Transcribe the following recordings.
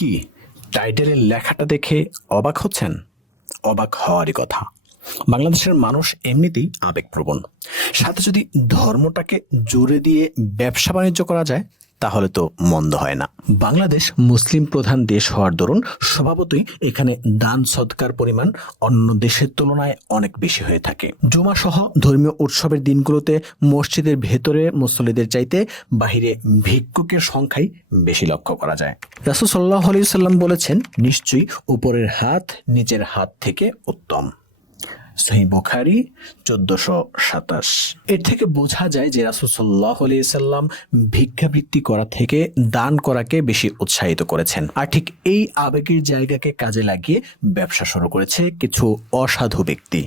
কি? টাইটেলের লেখাটা দেখে অবাক হচ্ছেন? অবাক হওয়ারই কথা। বাংলাদেশের মানুষ এমনিতেই আবেগপ্রবণ। সাথে যদি ধর্মটাকে জোরে দিয়ে ব্যবসা বাণিজ্য করা যায় তাহলে তো মন্দ হয় না। বাংলাদেশ মুসলিম প্রধান দেশ হওয়ার দরুন স্বভাবতই এখানে দান সৎকার পরিমাণ অন্য দেশের তুলনায় অনেক বেশি হয়ে থাকে। জুমা সহ ধর্মীয় উৎসবের দিনগুলোতে মসজিদের ভেতরে মুসল্লিদের চাইতে বাহিরে ভিক্ষুকের সংখ্যাই বেশি লক্ষ্য করা যায়। রাসুল সাল্লাহ আলি সাল্লাম বলেছেন, নিশ্চয়ই উপরের হাত নিচের হাত থেকে উত্তম। সহি বুখারি, চোদ্দশো সাতাশ। এর থেকে বোঝা যায় যে রাসুসাল্লাহ সাল্লাম ভিক্ষাবৃত্তি করা থেকে দান করাকে বেশি উৎসাহিত করেছেন। আর ঠিক এই আবেগের জায়গাকে কাজে লাগিয়ে ব্যবসা শুরু করেছে কিছু অসাধু ব্যক্তি।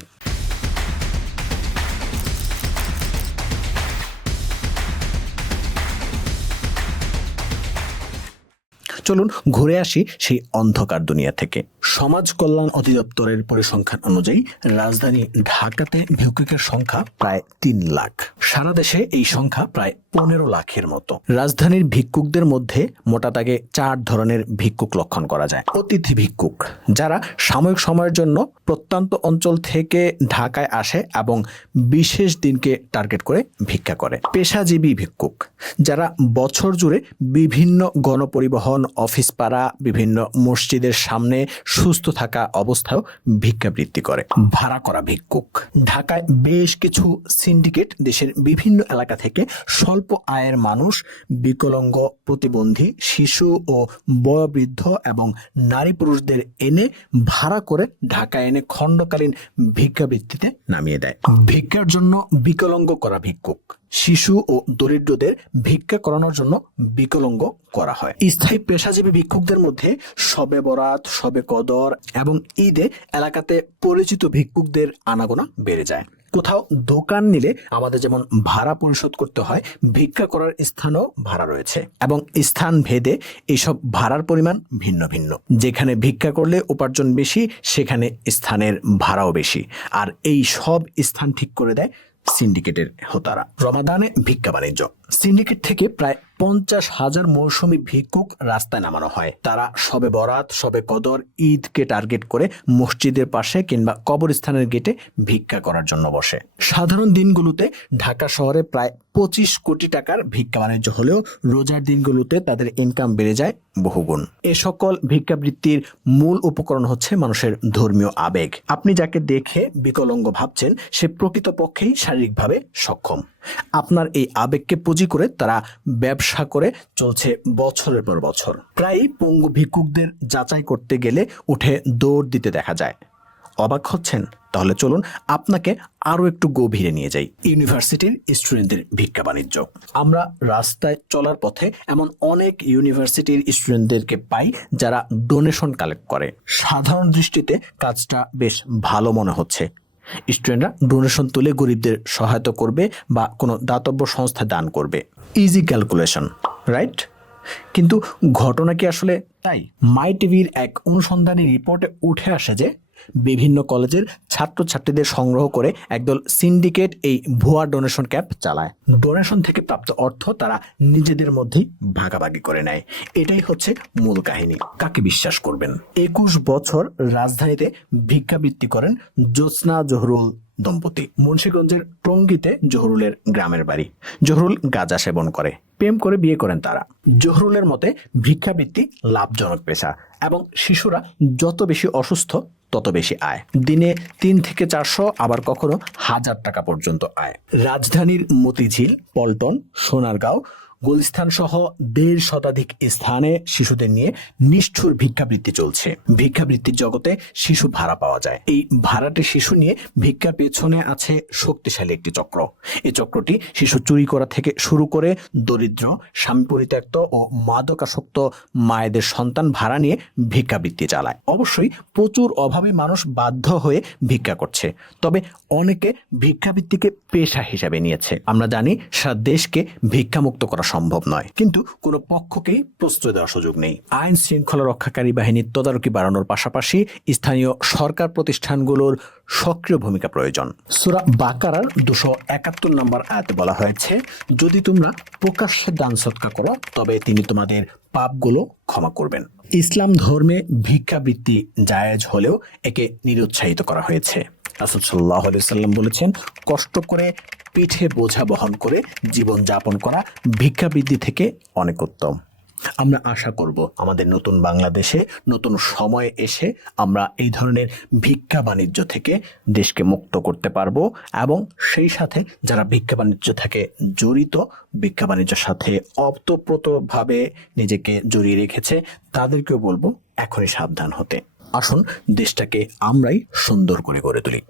চলুন ঘুরে আসি সেই অন্ধকার দুনিয়া থেকে। সমাজ কল্যাণ অধিদপ্তরের পরিসংখ্যান অনুযায়ী রাজধানী ঢাকাতে ভিক্ষুকের সংখ্যা প্রায় তিন লাখ। সারা দেশে এই সংখ্যা প্রায় পনেরো লাখের মতো। রাজধানীর ভিক্ষুকদের মধ্যে মোটা দাগে চার ধরনের ভিক্ষুক লক্ষণ করা যায়। অতিথি ভিক্ষুক, যারা সাময়িক সময়ের জন্য প্রত্যন্ত অঞ্চল থেকে ঢাকায় আসে এবং বিশেষ দিনকে টার্গেট করে ভিক্ষা করে। পেশাজীবী ভিক্ষুক, যারা বছর জুড়ে বিভিন্ন গণপরিবহন, অফিস পাড়া, বিভিন্ন মসজিদের সামনে সুস্থ থাকা অবস্থায়ও ভিক্ষাবৃত্তি করে, ভাড়া করা ভিক্ষুক। ঢাকায় বেশ কিছু সিন্ডিকেট দেশের বিভিন্ন এলাকা থেকে স্বল্প আয়ের মানুষ, বিকলাঙ্গ, প্রতিবন্ধী, শিশু ও বয়োবৃদ্ধ এবং নারী পুরুষদের এনে ভাড়া করে ঢাকায় এনে খণ্ডকালীন ভিক্ষাবৃত্তিতে নামিয়ে দেয়। ভিক্ষার জন্য বিকলাঙ্গ করা ভিক্ষুক। শিশু ও দরিদ্রদের ভিক্ষা করানোর জন্য বিকলঙ্গ করা হয়। স্থায়ী পেশাজীবী ভিক্ষুকদের মধ্যে সবে বরাত সবে কদর এবং ঈদে এলাকাতে পরিচিত ভিক্ষুকদের আনাগোনা বেড়ে যায়। কোথাও দোকান নিলে আমাদের যেমন ভাড়া পরিশোধ করতে হয়, ভিক্ষা করার স্থানও ভাড়া রয়েছে এবং স্থান ভেদে এইসব ভাড়ার পরিমাণ ভিন্ন ভিন্ন। যেখানে ভিক্ষা করলে উপার্জন বেশি, সেখানে স্থানের ভাড়াও বেশি। আর এই সব স্থান ঠিক করে দেয় সিন্ডিকেটের হোতারা। রমাদানে ভিক্ষা বাণিজ্য। সিন্ডিকেট থেকে প্রায় পঞ্চাশ হাজার মৌসুমী ভিক্ষুক রাস্তায় নামানো হয়। তারা সবে বরাত, সবে কদর ঈদকে টার্গেট করে মসজিদের পাশে কিংবা কবরস্থানের গেটে ভিক্ষা করার জন্য বসে। সাধারণ দিনগুলোতে ঢাকা শহরে প্রায় পঁচিশ কোটি টাকার ভিক্ষা বাণিজ্য হলেও রোজার দিনগুলোতে তাদের ইনকাম বেড়ে যায় বহুগুণ। এ সকল ভিক্ষাবৃত্তির মূল উপকরণ হচ্ছে মানুষের ধর্মীয় আবেগ। আপনি যাকে দেখে বিকলঙ্গ ভাবছেন, সে প্রকৃতপক্ষেই শারীরিকভাবে সক্ষম। আপনার এই আবেগকে পুঁজি করে তারা ব্যবসা করে চলছে বছরের পর বছর। প্রায়ই পঙ্গু ভিক্ষুকদের যাচাই করতে গেলে উঠে দৌড় দিতে দেখা যায়। অবাক হচ্ছেন? তাহলে চলুন আপনাকে আরও একটু গভীরে নিয়ে যাই। ইউনিভার্সিটির স্টুডেন্টদের ভিক্ষা বাণিজ্য। আমরা রাস্তায় চলার পথে এমন অনেক ইউনিভার্সিটির স্টুডেন্টদেরকে পাই যারা ডোনেশন কালেক্ট করে। সাধারণ দৃষ্টিতে কাজটা বেশ ভালো মনে হচ্ছে। স্টুডেন্টরা ডোনেশন তুলে গরিবদের সহায়তা করবে বা কোনো দাতব্য সংস্থা দান করবে। ইজি ক্যালকুলেশন রাইট কিন্তু ঘটনা কি আসলে তাই? মাই টিভির এক অনুসন্ধানী রিপোর্টে উঠে আসে যে বিভিন্ন কলেজের ছাত্রছাত্রীদের সংগ্রহ করে একদল সিন্ডিকেট এই ভুয়া ডোনেশন ক্যাম্প চালায়। ডোনেশন থেকে প্রাপ্ত অর্থ তারা নিজেদের মধ্যেই ভাগাভাগি করে নেয়। এটাই হচ্ছে মূল কাহিনী। কাকে বিশ্বাস করবেন? একুশ বছর রাজধানীতে ভিক্ষাবৃত্তি করেন জ্যোৎস্না জহরুল দম্পতি। মুন্সীগঞ্জের টঙ্গিতে জহরুলের গ্রামের বাড়ি। জহরুল গাঁজা সেবন করে। প্রেম করে বিয়ে করেন তারা। জহরুলের মতে ভিক্ষাবৃত্তি লাভজনক পেশা এবং শিশুরা যত বেশি অসুস্থ, তত বেশি আয়। দিনে তিন থেকে চারশো, আবার কখনো হাজার টাকা পর্যন্ত আয়। রাজধানীর মতিঝিল, পল্টন, সোনারগাঁও গুলস্থান সহ দেড় শতাধিক স্থানে শিশুদের নিয়ে নিষ্ঠুর ভিক্ষাবৃত্তি চলছে। ভিক্ষাবৃত্তির জগতে শিশু ভাড়া পাওয়া যায়। এই ভাড়াটে শিশু নিয়ে ভিক্ষার পেছনে আছে শক্তিশালী একটি চক্র। এই চক্রটি শিশু চুরি করা থেকে শুরু করে দরিদ্র স্বামী পরিত্যক্ত ও মাদকাসক্ত মায়েদের সন্তান ভাড়া নিয়ে ভিক্ষাবৃত্তি চালায়। অবশ্যই প্রচুর অভাবে মানুষ বাধ্য হয়ে ভিক্ষা করছে। তবে অনেকে ভিক্ষাবৃত্তিকে পেশা হিসাবে নিয়েছে। আমরা জানি সারা দেশকে ভিক্ষামুক্ত করা সম্ভব নয়। কিন্তু কোনো পক্ষকেই প্রশ্রয় দেওয়ার সুযোগ নেই। আইন শৃঙ্খলা রক্ষাকারী বাহিনীর তদারকি বাড়ানোর পাশাপাশি স্থানীয় সরকার প্রতিষ্ঠানগুলোর সক্রিয় ভূমিকা প্রয়োজন। সুরা বাকারার দুশো একাত্তর নম্বর আয়াতে বলা হয়েছে, যদি তোমরা প্রকাশ্যে দান সৎকা করো, তবে তিনি তোমাদের পাপগুলো ক্ষমা করবেন। ইসলাম ধর্মে ভিক্ষাবৃত্তি জায়েজ হলেও একে নিরুৎসাহিত করা হয়েছে। রাসুল সাল্লাহ সাল্লাম বলেছেন, কষ্ট করে পিঠে বোঝা বহন করে জীবন যাপন করা ভিক্ষাবৃত্তি থেকে অনেক উত্তম। আমরা আশা করব আমাদের নতুন বাংলাদেশে নতুন সময়ে এসে আমরা এই ধরনের ভিক্ষা বাণিজ্য থেকে দেশকে মুক্ত করতে পারব এবং সেই সাথে যারা ভিক্ষা বাণিজ্য থেকে জড়িত, ভিক্ষা বাণিজ্যের সাথে অপ্তপ্রতভাবে নিজেকে জড়িয়ে রেখেছে, তাদেরকেও বলব এখনই সাবধান হতে। আসুন দেশটাকে আমরাই সুন্দর করে গড়ে তুলি।